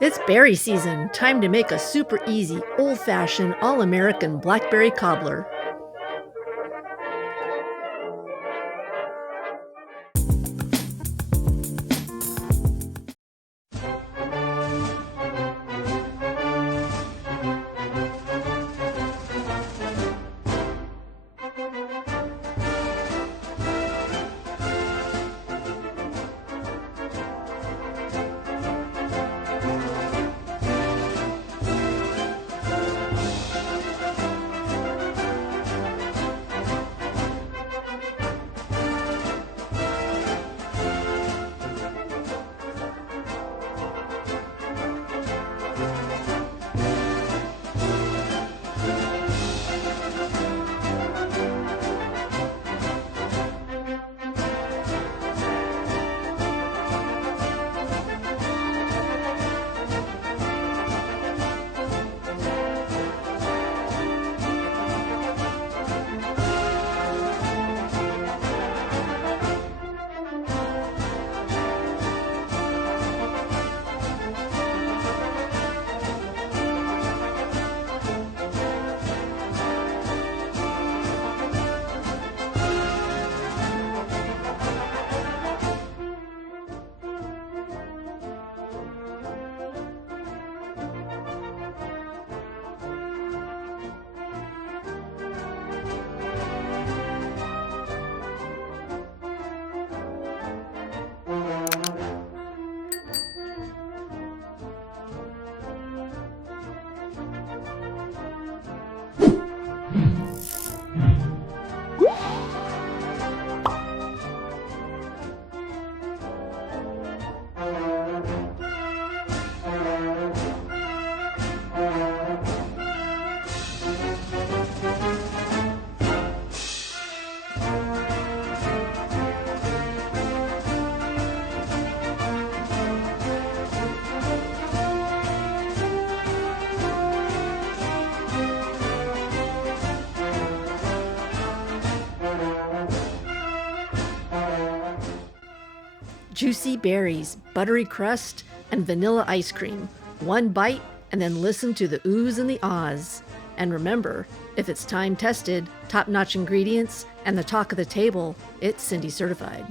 It's berry season. Time to make a super easy, old-fashioned, all-American blackberry cobbler. Juicy berries, buttery crust, and vanilla ice cream. One bite, and then listen to the oohs and the ahs. And remember, if it's time tested, top-notch ingredients, and the talk of the table, it's Cindy certified.